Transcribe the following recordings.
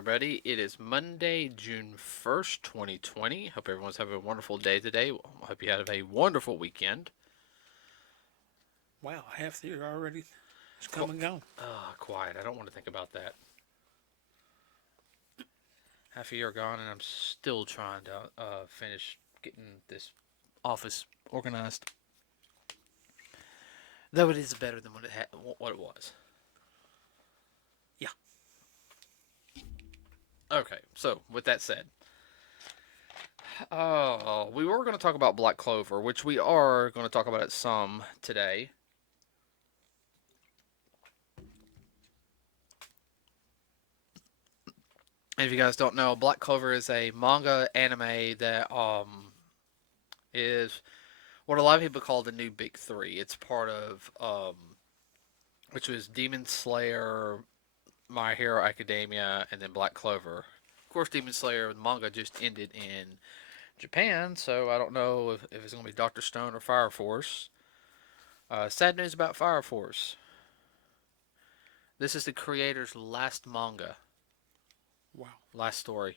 everybody. It is Monday, June 1st, 2020. Hope everyone's having a wonderful day today. Hope you have a wonderful weekend. Wow, half the year already has come and gone. Quiet. I don't want to think about that. Half a year gone, and I'm still trying to finish getting this office organized. Though it is better than what it was. Yeah. Okay, so with that said, we were going to talk about Black Clover, which we are going to talk about it some today. And if you guys don't know, Black Clover is a manga anime that is what a lot of people call the new big three. It's part of which was Demon Slayer, My Hero Academia, and then Black Clover. Of course, Demon Slayer the manga just ended in Japan, so I don't know if it's gonna be Doctor Stone or Fire Force. Sad news about Fire Force. This is the creator's last manga, Wow. last story.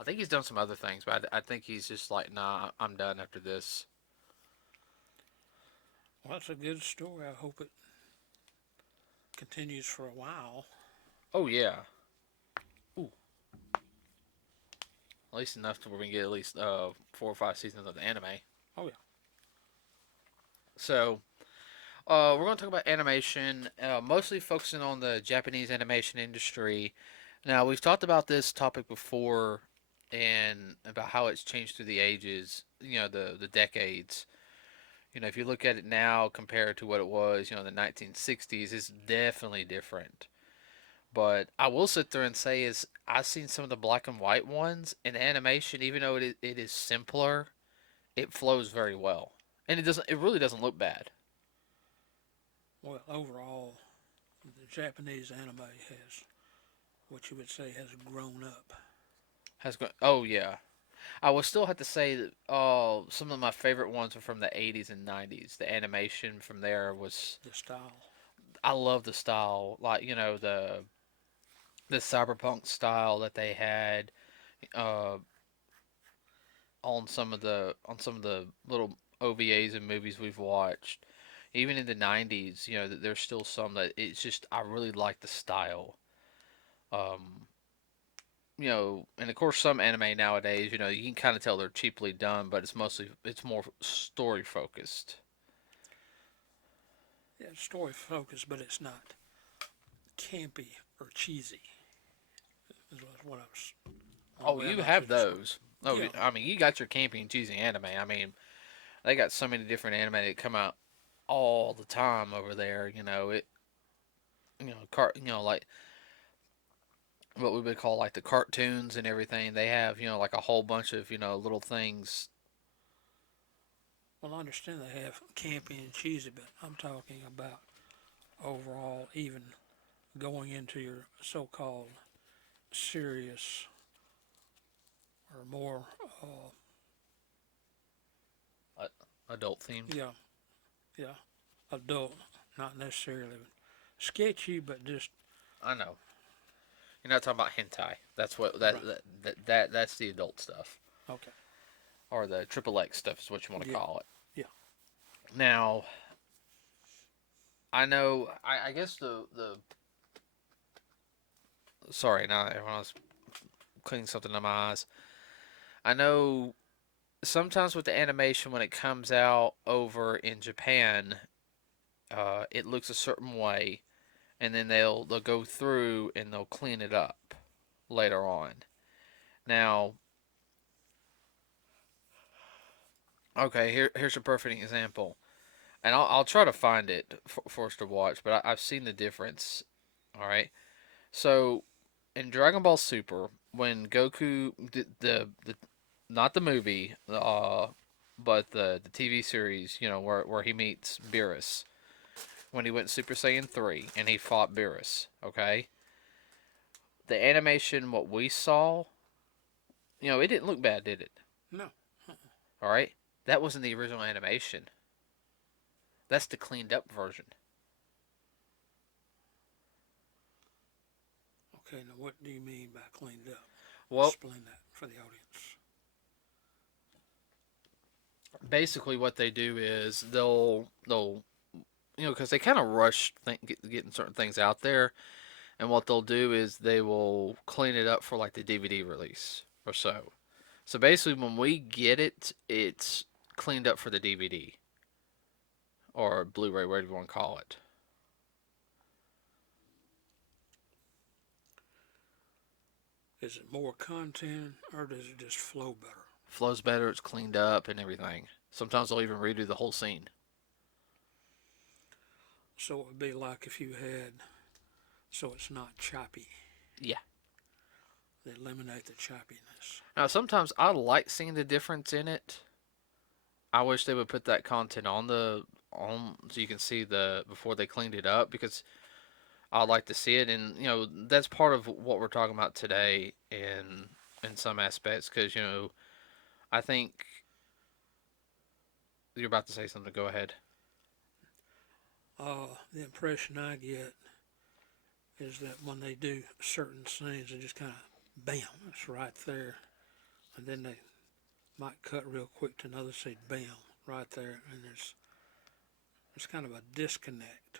I think he's done some other things, but I think he's just like, nah, I'm done after this. Well, that's a good story. I hope it continues for a while. Oh yeah, ooh, at least enough to where we can get at least 4 or 5 seasons of the anime. Oh, yeah. So we're going to talk about animation, mostly focusing on the Japanese animation industry. Now we've talked about this topic before, and about how it's changed through the ages. The decades. If you look at it now compared to what it was, in the 1960s, it's definitely different. But I will sit there and say is I've seen some of the black and white ones, and the animation, even though it is simpler, it flows very well, and it really doesn't look bad. Well, overall, the Japanese anime has, what you would say, has grown up. Oh yeah, I will still have to say that some of my favorite ones are from the 80s and 90s. The animation from there was The style. I love the style, like the cyberpunk style that they had uh, on some of the little OVAs and movies we've watched. Even in the 90s, there's still some that it's just I really like the style. Um, and of course some anime nowadays, you can kind of tell they're cheaply done, but it's more story focused. Yeah, story focused, but it's not campy or cheesy, is what I was, the Oh, way I you like to have describe. those. Oh, Yeah. I mean, you got your campy and cheesy anime. I mean, they got so many different anime that come out all the time over there. Like what we would call like the cartoons and everything. They have like a whole bunch of little things. Well, I understand they have campy and cheesy, but I'm talking about overall, even going into your so-called serious or more, uh, Adult themed. yeah, yeah, adult, not necessarily sketchy, but just I know. You're not talking about hentai. That's what right. that's the adult stuff, Okay. or the triple X stuff is what you want to Yeah. call it. Yeah. Now, I know. I guess the sorry, now everyone was cleaning something in my eyes. I know sometimes with the animation when it comes out over in Japan, it looks a certain way, and then they'll go through and they'll clean it up later on. Now, okay, here's a perfect example, and I'll try to find it for us to watch, but I've seen the difference. All right, so in Dragon Ball Super, when Goku the not the movie, but the TV series, where he meets Beerus when he went Super Saiyan 3 and he fought Beerus, okay? The animation what we saw, it didn't look bad, did it? No. All right? That wasn't the original animation. That's the cleaned up version. Okay, now what do you mean by cleaned up? Well, Explain that for the audience. basically what they do is they'll because they kind of rush getting certain things out there, and what they'll do is they will clean it up for like the DVD release or so. So basically, when we get it, it's cleaned up for the DVD or Blu-ray, whatever you want to call it. Is it more content or does it just flow better? Flows better, it's cleaned up and everything. Sometimes they'll even redo the whole scene. So it would be like if you had, so it's not choppy. Yeah. They eliminate the choppiness. Now sometimes I like seeing the difference in it. I wish they would put that content on so you can see the before they cleaned it up, because I'd like to see it, and that's part of what we're talking about today in some aspects, because I think you're about to say something. Go ahead. The impression I get is that when they do certain scenes, they just kind of, bam, it's right there. And then they might cut real quick to another scene, bam, right there. And there's kind of a disconnect.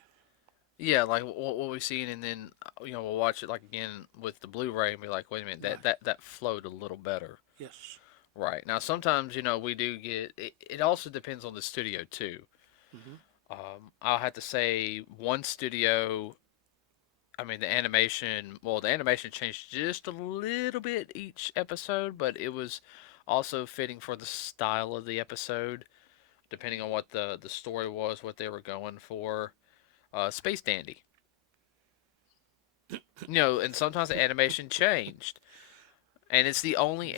Yeah, like what we've seen, and then we'll watch it like again with the Blu-ray and be like, wait a minute, Right. that flowed a little better. Yes. Right. Now sometimes we do get it. It also depends on the studio too. Mm-hmm. I'll have to say one studio. I mean, the animation changed just a little bit each episode, but it was also fitting for the style of the episode, depending on what the story was, what they were going for. Space Dandy. And sometimes the animation changed, and it's the only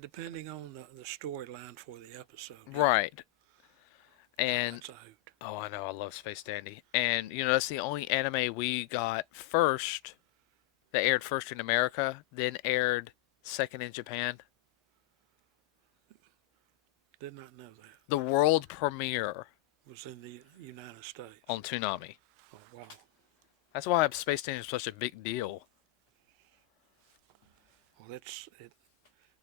Depending on the storyline for the episode. Yeah. right. Oh, And that's a hoot. oh, I know, I love Space Dandy, and that's the only anime we got first that aired first in America, then aired second in Japan. Did not know that. The world premiere Was in the United States. on Toonami. Oh, wow. That's why Space Dandy is such a big deal. Well,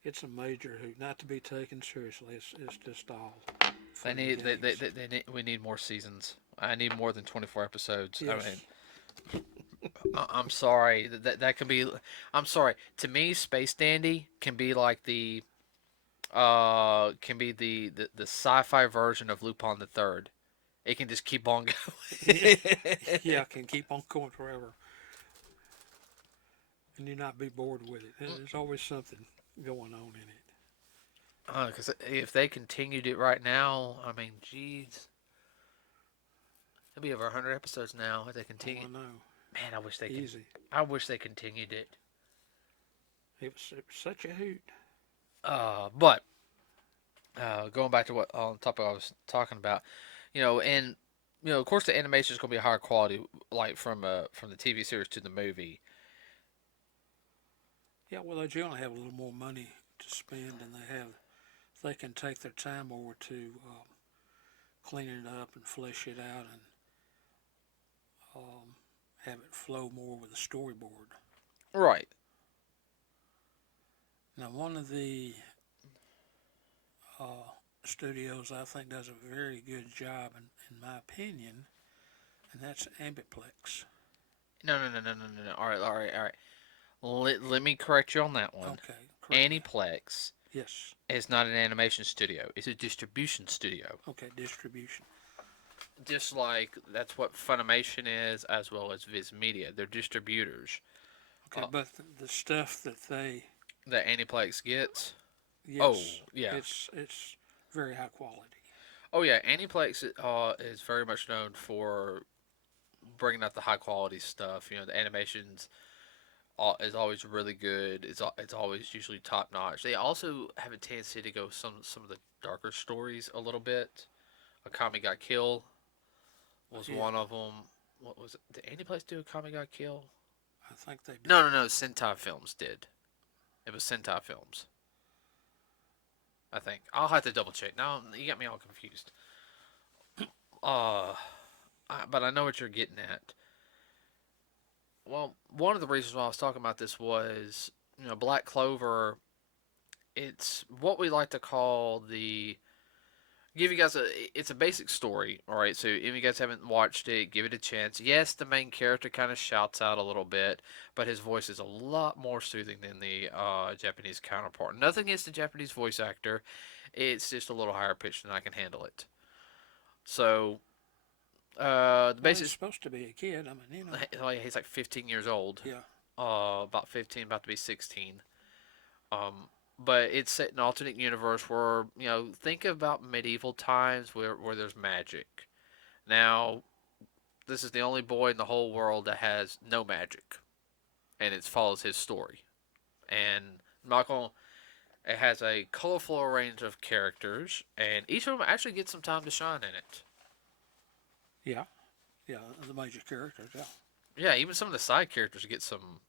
it's a major hoot. Not to be taken seriously. It's just all They fun and need games. they need, we need more seasons. I need more than 24 episodes. I Yes. mean, I'm sorry that can be. I'm sorry. To me, Space Dandy can be like the sci-fi version of Lupin the Third. It can just keep on Yeah, going. yeah, can keep on going forever, and you not be bored with it. There's always something going on in it. Because if they continued it right now, I mean, jeez, it'll be over 100 episodes now if they Oh, continue. I know. Man, I wish they can. Easy. I wish they continued it. It was such a hoot. But going back to what on topic I was talking about, and of course the animation is going to be higher quality, like from the TV series to the movie. Yeah, well, they generally have a little more money to spend, and they can take their time over to clean it up and flesh it out and have it flow more with the storyboard. Right. Now, one of the studios I think does a very good job, in my opinion, and that's Ambiplex. No, no, no, no, no, no, no. All right, all right, all right. Let me correct you on that one. Okay, correct me. Aniplex Yes. is not an animation studio. It's a distribution studio. Okay, distribution. Just like that's what Funimation is, as well as Viz Media. They're distributors. Okay, but the stuff that they, That Aniplex gets. yes, Oh, yeah. it's very high quality. Oh, yeah. Aniplex is very much known for bringing out the high quality stuff. The animations is always really good. It's always usually top notch. They also have a tendency to go some of the darker stories a little bit. Akami Got Killed was Yeah, one of them. What was it? Did Aniplex do Akami Got Killed? I think they did. No, no, no. Sentai Films did. It was Sentai Films. I think. I'll have to double check. Now you got me all confused. Uh, but I know what you're getting at. well, one of the reasons why I was talking about this was, Black Clover. It's what we like to call the give you guys a it's a basic story. All right, so if you guys haven't watched it, give it a chance. Yes, the main character kind of shouts out a little bit, but his voice is a lot more soothing than the Japanese counterpart. Nothing against the Japanese voice actor, it's just a little higher pitched than I can handle it. So the Well, he's basic supposed to be a kid. I mean, he's like 15 years old, yeah, about 15, about to be 16. Um, but it's set in an alternate universe where think about medieval times where there's magic. Now, this is the only boy in the whole world that has no magic, and it follows his story. And Michael, it has a colorful range of characters, and each of them actually gets some time to shine in it. yeah, yeah. The major characters, yeah, Yeah, even some of the side characters get some.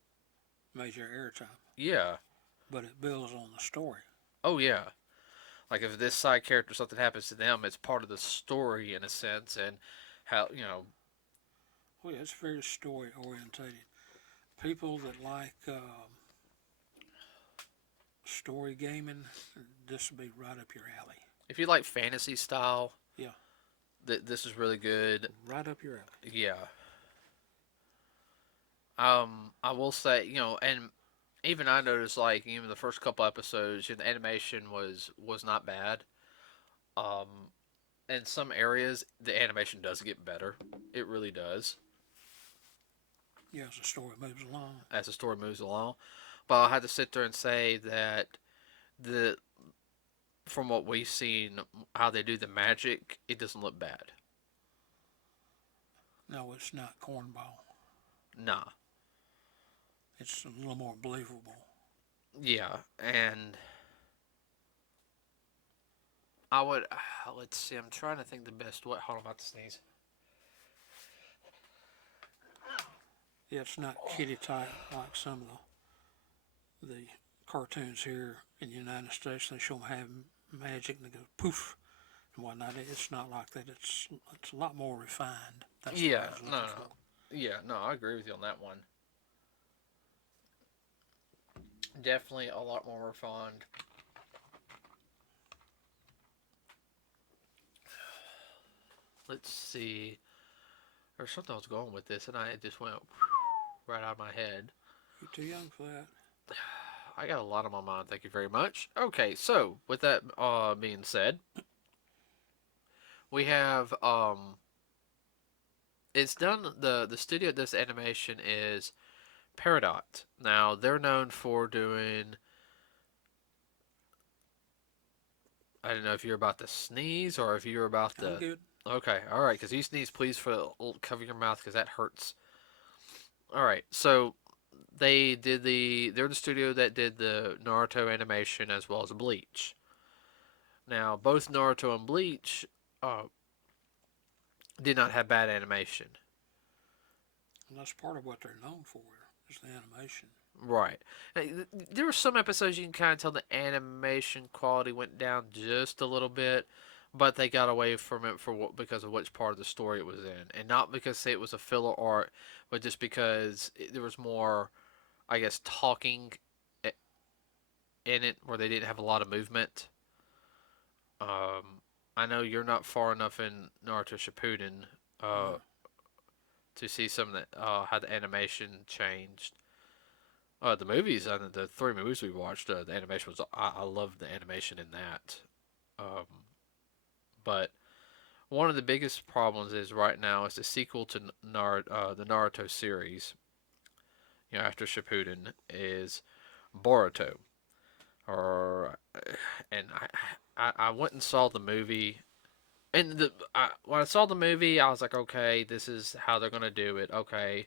major airtime, Yeah. but it builds on the story. Oh yeah. Like if this side character something happens to them, it's part of the story in a sense, and how. Well, yeah, it's very story orientated. People that like story gaming, this would be right up your alley. If you like fantasy style, Yeah, this is really good. right up your alley. Yeah. I will say, and even I noticed, like, even the first couple episodes, the animation was not bad. Um, in some areas, the animation does get better. It really does Yeah, as the story moves along. as the story moves along. But I'll have to sit there and say that the from what we've seen, how they do the magic, it doesn't look bad. No, it's not cornball. Nah. It's a little more believable. Yeah, and I would let's see. I'm trying to think the best way. Hold on, I'm about to sneeze. Yeah, it's not kitty type like some of the cartoons here in the United States. They show them having magic and they go poof and whatnot. It's not like that. It's a lot more refined. That's what I Yeah, was no, looking no, for. yeah, no. I agree with you on that one. Definitely a lot more refined. Let's see. There's something I was going with this, and it just went right out of my head. You're too young for that. I got a lot on my mind. Thank you very much. Okay, so with that being said, we have it's done. The studio of this animation is Peridot. Now they're known for doing. I don't know if you're about to sneeze or if you're about I'm to. good. Okay, all right. Because you sneeze, please cover your mouth because that hurts. All right, so they're the studio that did the Naruto animation as well as Bleach. Now both Naruto and Bleach uh, did not have bad animation. And that's part of what they're known for is the animation. Right. There were some episodes you can kind of tell the animation quality went down just a little bit, but they got away from it because of which part of the story it was in, and not because say it was a filler art, but just because there was more, I guess, talking in it where they didn't have a lot of movement. I know you're not far enough in Naruto Shippuden uh, No, to see some of the how the animation changed. The movies, the three movies we watched, the animation was. I loved the animation in that. Um, but one of the biggest problems is right now is the sequel to the Naruto series. After Shippuden is Boruto. Or and I went and saw the movie, and when I saw the movie, I was like, okay, this is how they're gonna do it. Okay,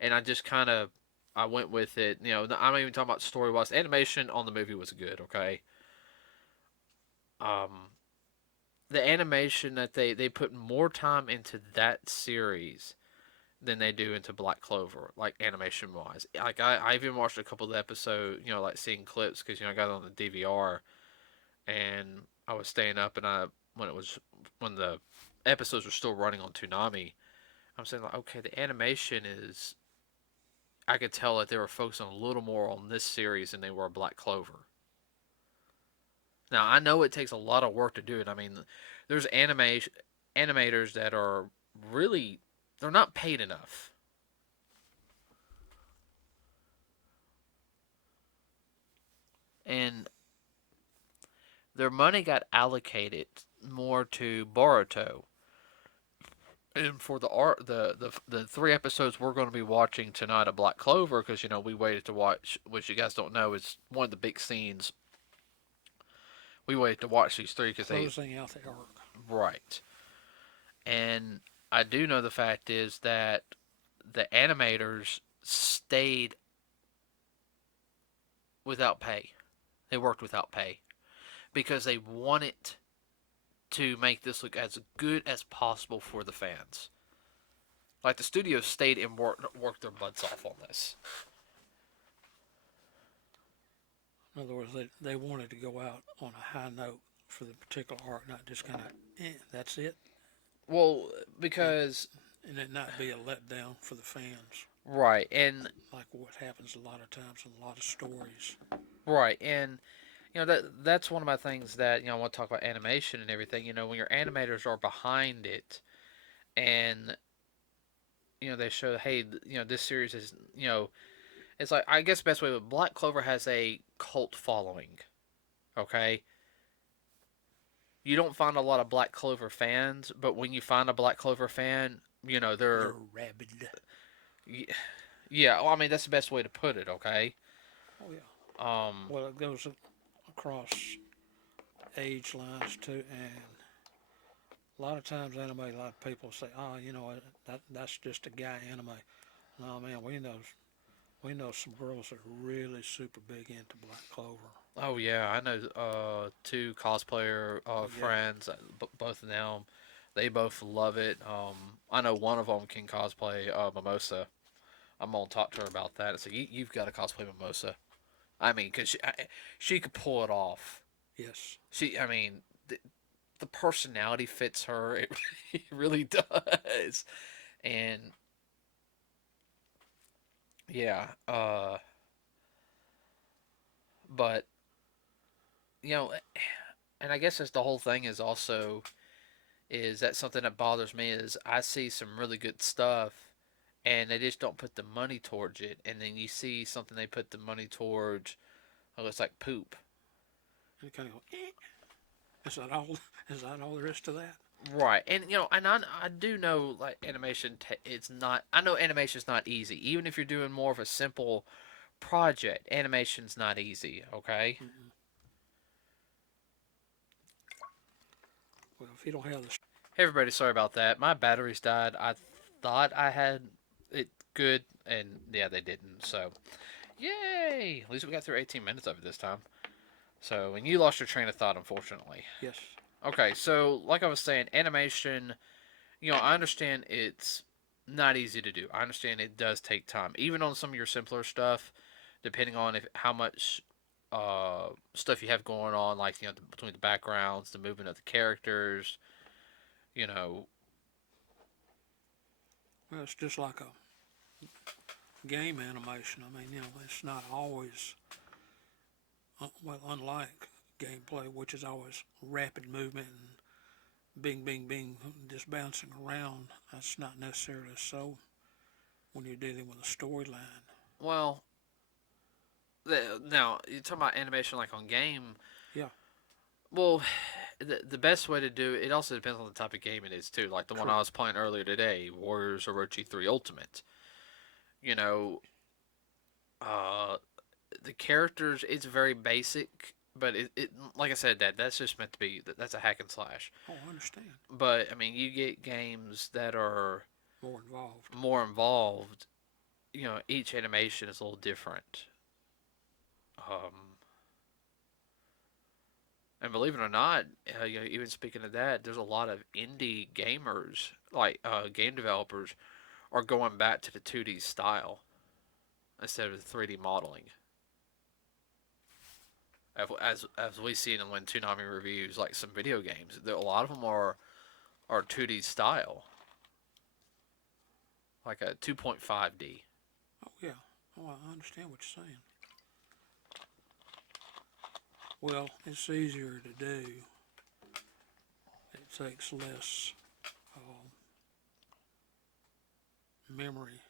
and I just kind of I went with it. I'm not even talking about story wise. Animation on the movie was good. Okay, um, the animation that they put more time into that series than they do into Black Clover, like animation wise. Like I even watched a couple of episodes, like seeing clips because I got it on the DVR and I was staying up and when the episodes were still running on Toonami. I'm saying like, okay, the animation is I could tell that they were focusing a little more on this series than they were Black Clover. Now I know it takes a lot of work to do it. I mean, there's animators that are really they're not paid enough, and their money got allocated more to Boruto. And for the art, the 3 episodes we're going to be watching tonight of Black Clover, because we waited to watch, which you guys don't know is one of the big scenes. We waited to watch these three because they Closing out the arc. right. And I do know the fact is that the animators stayed without pay. They worked without pay because they wanted to make this look as good as possible for the fans. Like the studio stayed and worked their butts off on this. In other words, they wanted to go out on a high note for the particular arc, not just kind of, that's it, Well, and, because and it not be a letdown for the fans, right, and like what happens a lot of times in a lot of stories. right, and that's one of my things that I want to talk about animation and everything. When your animators are behind it, and they show, hey, this series is it's like, I guess the best way, but Black Clover has a cult following. Okay, you don't find a lot of Black Clover fans, but when you find a Black Clover fan, they're They're rabid. yeah. Well, I mean, that's the best way to put it. Okay. Oh yeah. Um. Well, it goes across age lines too, and a lot of times anime, a lot of people say, "Oh, that's just a guy anime." No, man, we know some girls that are really super big into Black Clover. Oh yeah, I know. Two cosplayer Oh yeah, friends. Both of them, they both love it. I know one of them can cosplay Mimosa. I'm gonna talk to her about that. So you've got to cosplay Mimosa. I mean, cause she could pull it off. yes. I mean, the personality fits her. It really does. And yeah, but you know, and I guess that's the whole thing is also is that something that bothers me is I see some really good stuff and they just don't put the money towards it, and then you see something they put the money towards, oh, it's like poop. And you kind of go, is that all? Is that all there is to that? Right, and and I do know like animation. It's not. I know animation's not easy. Even if you're doing more of a simple project, animation's not easy. Okay. Mm-mm. Well, if you don't have the Hey everybody, sorry about that. My batteries died. I thought I had it good, and yeah, they didn't. So, yay! At least we got through 18 minutes of it this time. So, and you lost your train of thought, unfortunately. yes, Okay, so like I was saying, animation. I understand it's not easy to do. I understand it does take time, even on some of your simpler stuff, depending on if how much stuff you have going on, like between the backgrounds, the movement of the characters. You know, well, it's just like a game animation. I mean, it's not always well, unlike gameplay, which is always rapid movement and bing, bing, bing, just bouncing around. That's not necessarily so when you're dealing with a storyline. well, now you're talking about animation like on game. Yeah, Well, the best way to do it also depends on the type of game it is too. Like the one I correct. was playing earlier today, Warriors Orochi 3 Ultimate. You know, uh, the characters, it's very basic, but it like I said, that's just meant to be, that's a hack and slash. Oh, I understand. But I mean, you get games that are More involved. more involved. Each animation is a little different. Um, and believe it or not, even speaking of that, there's a lot of indie gamers, like game developers, are going back to the 2D style instead of the 3D modeling. As we see in when Toonami reviews like some video games, a lot of them are 2D style, like a 2.5D. Oh yeah. Oh, I understand what you're saying. Well, it's easier to do. It takes less uh, memory,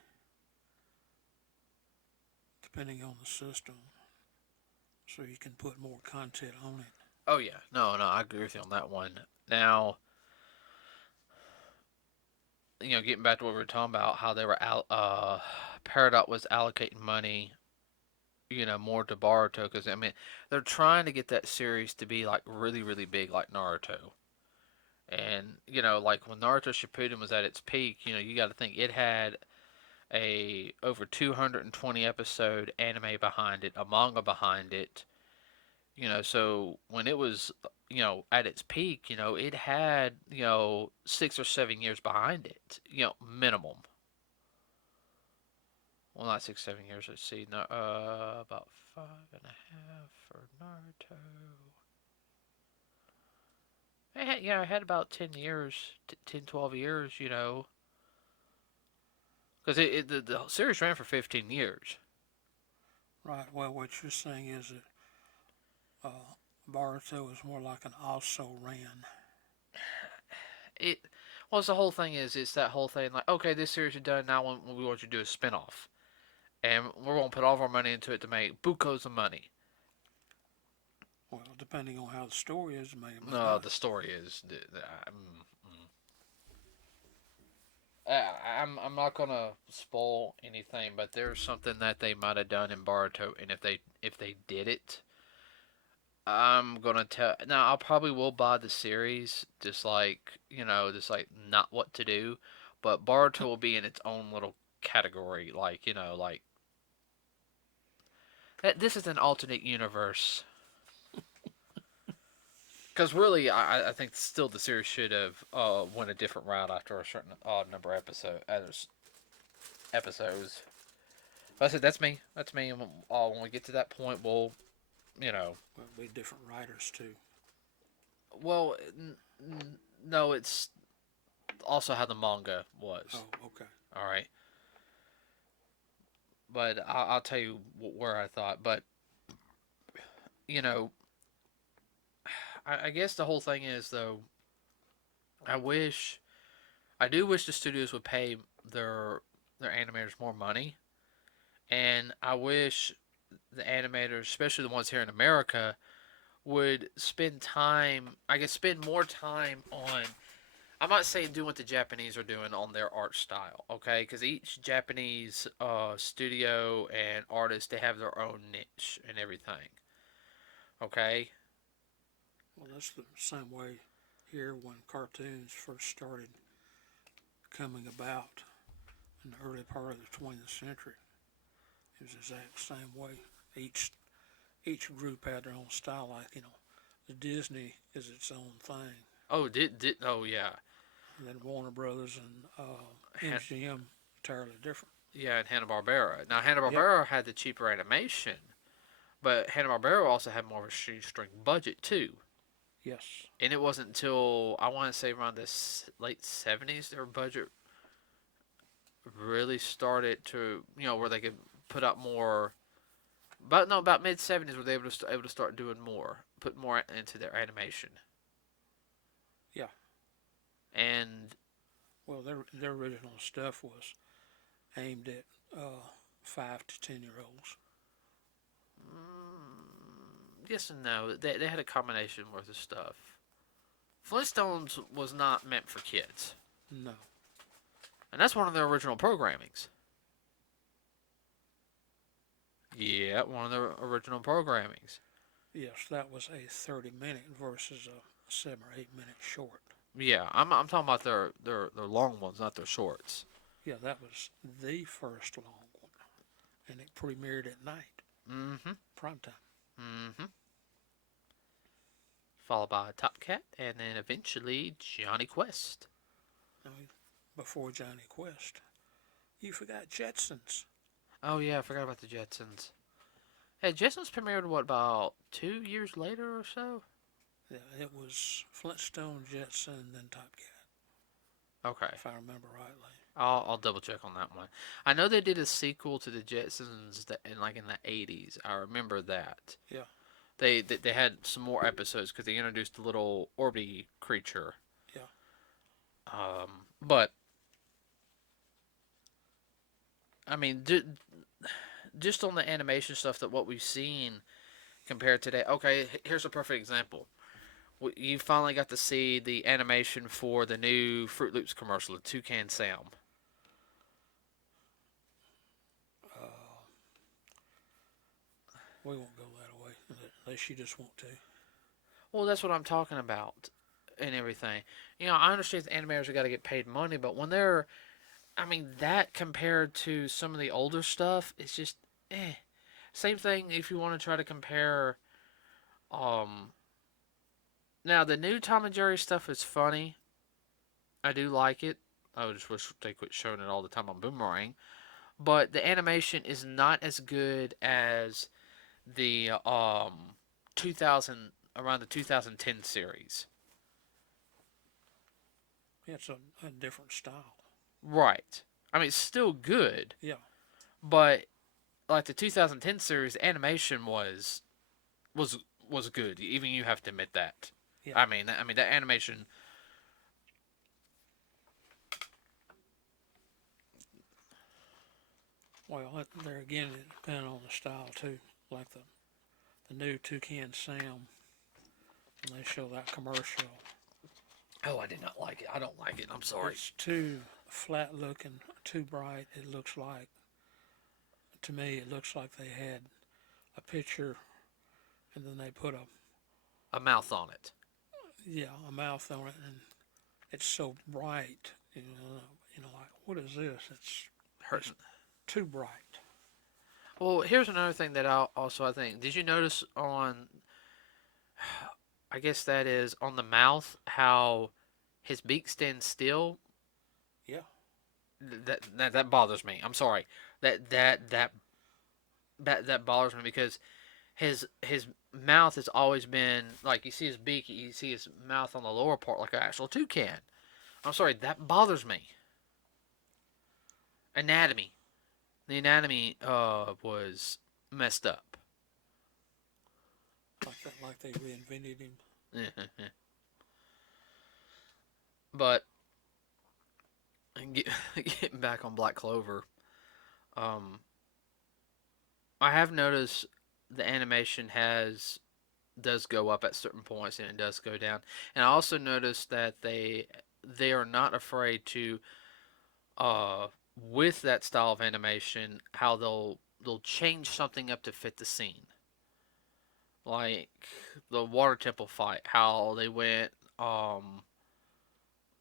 depending on the system, so you can put more content on it. Oh yeah, no, I agree with you on that one. Now, getting back to what we were talking about, how they were Peridot was allocating money, more to Boruto, because I mean, they're trying to get that series to be like really, really big, like Naruto. And like when Naruto Shippuden was at its peak, you got to think it had a over 220 episode anime behind it, a manga behind it. So when it was at its peak, it had 6 or 7 years behind it, minimum. Well, not 6, 7 years. Let's see. No, about 5.5 for Naruto. I had about 10 years, 10, 12 years. Because the series ran for 15 years. Right. Well, what you're saying is that Boruto is more like an also ran. It well, it's the whole thing it's that whole thing like, okay, this series is done now. We want you to do a spinoff, and we're gonna put all of our money into it to make bucos of money. Well, depending on how the story is, it may or may No, not. the story is. I'm not gonna spoil anything, but there's something that they might have done in Baruto, and if they did it, I'm gonna tell. Now I probably will buy the series, just like not what to do, but Baruto will be in its own little category, like this is an alternate universe. Because really, I think still the series should have went a different route after a certain odd number of episodes. But I said that's me. That's me. And when we get to that point, we'll you know. Well, it'll be different writers too. Well, no, it's also how the manga was. Oh, okay. All right, but I'll tell you where I thought. But you know, I guess the whole thing is though. I wish, I do wish the studios would pay their their animators more money, and I wish the animators, especially the ones here in America, would spend time. I guess spend more time on. I'm not saying do what the Japanese are doing on their art style, okay? Because each Japanese studio and artist they have their own niche and everything, okay? Well, that's the same way here when cartoons first started coming about in the early part of the 20th century. It was the exact same way. Each each group had their own style. Like the Disney is its own thing. Oh, did oh yeah, And then Warner Brothers and Han- MGM entirely different. yeah, and Hanna Barbera. Now Hanna Yep. Barbera had the cheaper animation, but Hanna Barbera also had more of a shoestring budget too. Yes. And it wasn't until I want to say around the late '70s their budget really started to where they could put out more. But no, about mid '70s were they able to start doing more, put more into their animation. Yeah. And Well, their original stuff was aimed at 5 to 10 year olds. yes and no, they had a combination worth of stuff. Flintstones was not meant for kids, No. and that's one of their original programmings. Yeah, one of their original programmings. Yes, that was a 30-minute versus a 7 or 8 minute short. Yeah, I'm talking about their long ones, not their shorts. Yeah, that was the first long one, and it premiered at night, Mm-hmm. prime time. Mm-hmm. Followed by Top Cat, and then eventually Johnny Quest. I mean, before Johnny Quest, you forgot Jetsons. Oh yeah, I forgot about the Jetsons. Hey, Jetsons premiered what about 2 years later or so? Yeah, it was Flintstone, Jetson, then Top Cat. Okay. if I remember rightly. I'll double check on that one. I know they did a sequel to the Jetsons that in the 80s. I remember that. Yeah, They had some more episodes because they introduced the little Orby creature. yeah. But I mean, just on the animation stuff that what we've seen compared today. Okay, here's a perfect example. You finally got to see the animation for the new Fruit Loops commercial, the Toucan Sam. Uh, we won't go that way unless you just want to. Well, that's what I'm talking about and everything. I understand the animators have got to get paid money, but when they're, I mean, that compared to some of the older stuff, it's just, eh. Same thing if you want to try to compare. Um, Now the new Tom and Jerry stuff is funny. I do like it. I just wish they quit showing it all the time on Boomerang. But the animation is not as good as the 2000 around the 2010 series. Yeah, it's a different style. Right. I mean, it's still good, Yeah, but like the 2010 series, the animation was was good. Even you have to admit that. yeah. I mean that animation. Well, there again, it depends on the style too. Like the new Toucan Sam, when they show that commercial, Oh, I did not like it. I don't like it. I'm sorry. it's too flat looking, too bright. It looks like, to me, it looks like they had a picture and then they put A mouth on it. a mouth on it, and it's so bright. Like what is this? Hurts. It's too bright. Well, here's another thing that I think. Did you notice on? I guess that is on the mouth how his beak stands still. Yeah, That bothers me. I'm sorry. That that that that bothers me because his mouth has always been like you see his beak, you see his mouth on the lower part like an actual toucan. I'm sorry, that bothers me. Anatomy. The anatomy was messed up. like that, like they reinvented him. But getting back on Black Clover, um, I have noticed the animation has does go up at certain points and it does go down. And I also noticed that they are not afraid to uh with that style of animation how they'll change something up to fit the scene. Like the water temple fight, how they went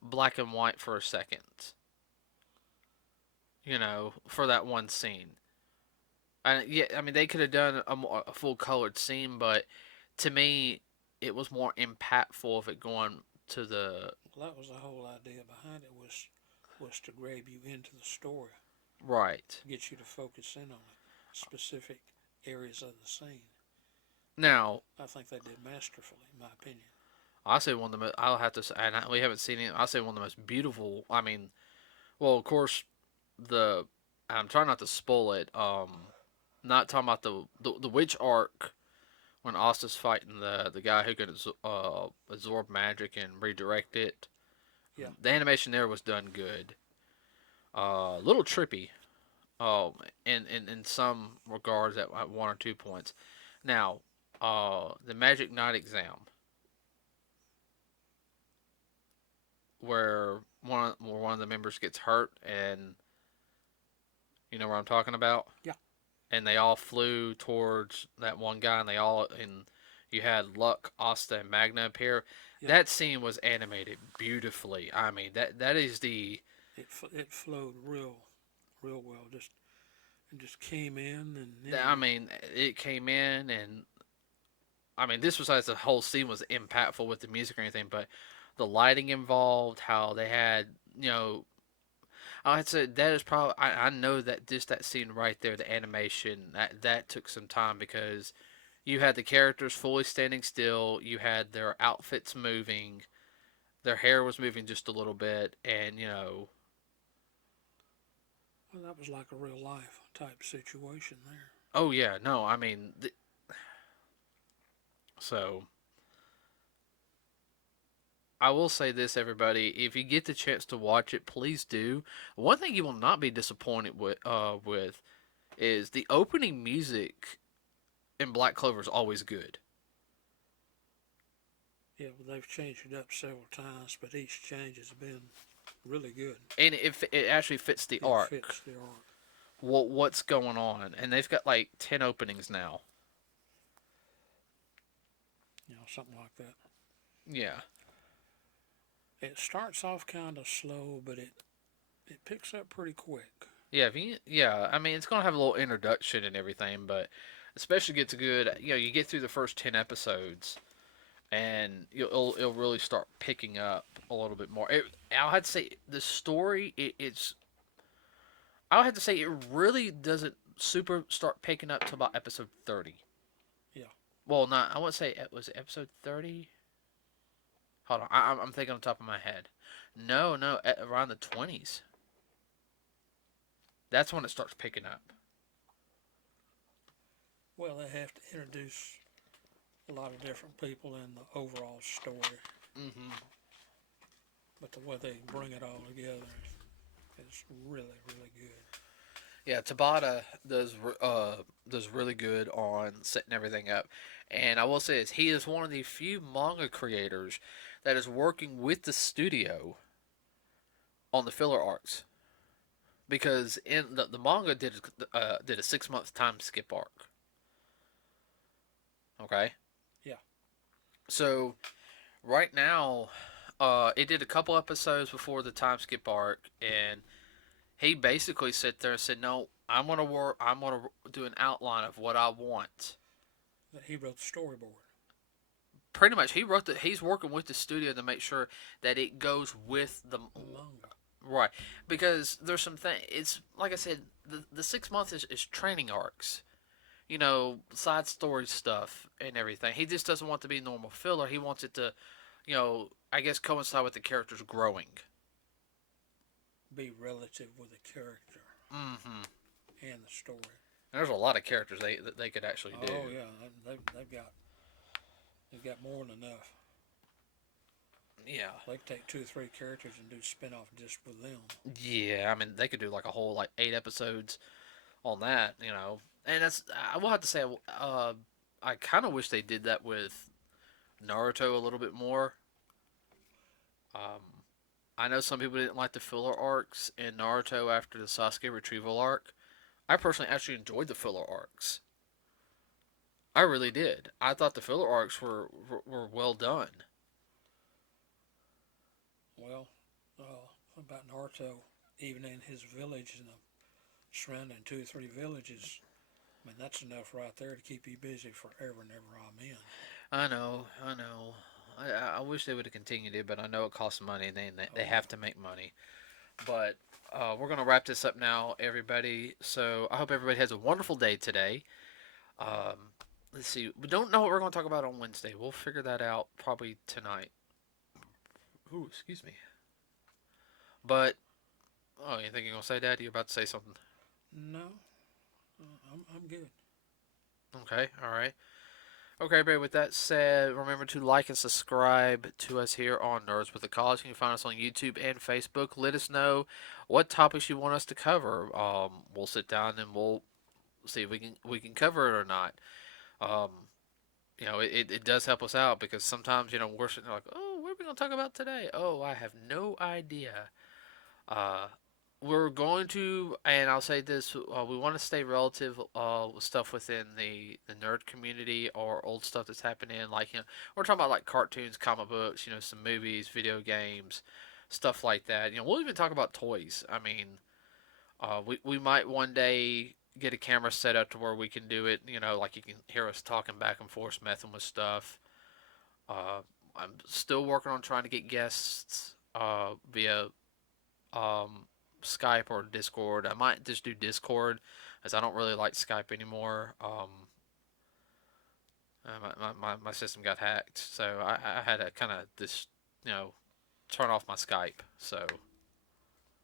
black and white for a second, for that one scene. And yeah, I mean they could have done a full colored scene, but to me, it was more impactful of it going to the Well, that was the whole idea behind it was to grab you into the story, right. get you to focus in on it, specific areas of the scene. Now, I think they did masterfully, in my opinion. I say one of the most. I'll have to say, and we haven't seen it. I say one of the most beautiful. I mean, well, of course, the I'm trying not to spoil it. Not talking about the witch arc when Asta's fighting the guy who can absorb magic and redirect it. Yeah, The animation there was done good. A little trippy. In some regards at one or two points. Now, the Magic Knight exam, where one of the members gets hurt, and you know what I'm talking about. yeah, And they all flew towards that one guy, and you had Luck, Asta, and Magna appear. yeah. That scene was animated beautifully. I mean that is the. It flowed real well. Just came in and I mean, it came in, and I mean, this besides the whole scene was impactful with the music or anything, but the lighting involved, how they had, I'd say that is probably. I know that just that scene right there, the animation that took some time because you had the characters fully standing still, you had their outfits moving, Their hair was moving just a little bit, and you know, Well, that was like a real life type situation there. oh yeah, no, I mean, so I will say this, everybody: if you get the chance to watch it, please do. One thing you will not be disappointed with is the opening music in Black Clover is always good, Yeah, well, they've changed it up several times, but each change has been really good. and it actually fits the It arc. fits the art. What's going on, and they've got like 10 openings now. Something like that. Yeah, It starts off kind of slow, but it picks up pretty quick. yeah, yeah. I mean, it's gonna have a little introduction and everything, but especially gets good. You know, you get through the first 10 episodes, and it'll really start picking up a little bit more. I'll have to say the story. It's I'll have to say it really doesn't super start picking up till about episode 30. Yeah. Well, not I wouldn't say it was episode 30. Hold on, I'm thinking on top of my head. No, no, around the 20s. That's when it starts picking up. Well, they have to introduce a lot of different people in the overall story, Hmm. but the way they bring it all together is really, really good. Yeah, Tabata does really good on setting everything up, and I will say this: he is one of the few manga creators that is working with the studio on the filler arcs. Because in the manga did a 6 month time skip arc. Okay, Yeah. so right now, it did a couple episodes before the time skip arc, and he basically sat there and said, "No, I'm gonna work. I'm gonna do an outline of what I want." That he wrote the storyboard. Pretty much, he wrote that. He's working with the studio to make sure that it goes with the The manga. right, because there's some thing. It's like I said, the 6 months is training arcs. You know, side story stuff and everything. He just doesn't want to be normal filler. He wants it to, you know, I guess coincide with the characters growing. Be relative with the character Mm-hmm. and the story. There's a lot of characters they could actually do. Oh yeah, they've got more than enough. Yeah. They could take 2 or 3 characters and do spin-off just with them. Yeah, I mean they could do like a whole like 8 episodes on that, you know. And that's I will have to say, I kind of wish they did that with Naruto a little bit more. Um, I know some people didn't like the filler arcs in Naruto after the Sasuke retrieval arc. I personally actually enjoyed the filler arcs. I really did. I thought the filler arcs were well done. Well, about Naruto, even in his village and the surrounding 2 or 3 villages, I mean that's enough right there to keep you busy forever and ever. Amen. I know, I know. I wish they would have continued it, but I know it costs money, and they Oh yeah. have to make money. But we're gonna wrap this up now, everybody. So I hope everybody has a wonderful day today. Um, let's see. We don't know what we're gonna talk about on Wednesday. We'll figure that out probably tonight. Ooh, excuse me. But oh, you think you're gonna say that? You're about to say something. No, I'm good. Okay, all right. Okay, everybody, with that said, remember to like and subscribe to us here on Nerds with a Cause. You can find us on YouTube and Facebook. Let us know what topics you want us to cover. We'll sit down and we'll see if we can cover it or not. Um, you know, it does help us out because sometimes, you know, we're sitting there like, oh, what are we going to talk about today? Oh, I have no idea. Uh, we're going to, and I'll say this: we want to stay relative with stuff within the nerd community or old stuff that's happening. Like, you know, we're talking about like cartoons, comic books, you know, some movies, video games, stuff like that. You know, we'll even talk about toys. I mean, we might one day get a camera set up to where we can do it. You know, like you can hear us talking back and forth, messing with stuff. Uh, I'm still working on trying to get guests via um, Skype or Discord. I might just do Discord, as I don't really like Skype anymore. My system got hacked, so I had a kind of this, you know, turn off my Skype. So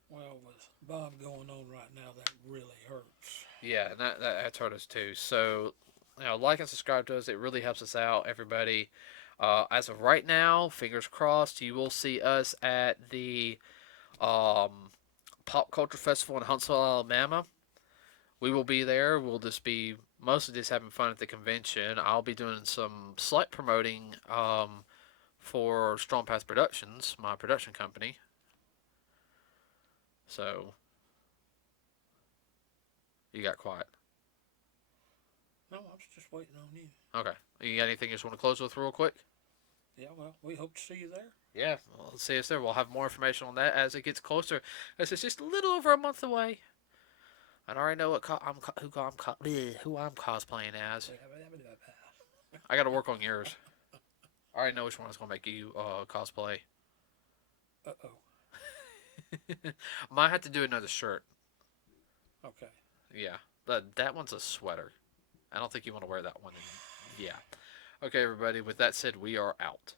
Well, with Bob going on right now, that really hurts. yeah, and that's hurt us too. So like and subscribe to us. It really helps us out, everybody. As of right now, fingers crossed, you will see us at the um, Pop Culture Festival in Huntsville, Alabama. We will be there. We'll just be mostly just having fun at the convention. I'll be doing some slight promoting for Strong Path Productions, my production company. So you got quiet. No, I was just waiting on you. Okay. You got anything you just want to close with real quick? Yeah, well, we hope to see you there. Yeah, well, let's see us there. We'll have more information on that as it gets closer. This is just a little over a month away. I already know who I'm cosplaying as. I got to work on yours. I already know which one is gonna make you cosplay. Uh oh. Might have to do another shirt. Okay. Yeah, that one's a sweater. I don't think you want to wear that one. Yeah. Okay, everybody. With that said, we are out.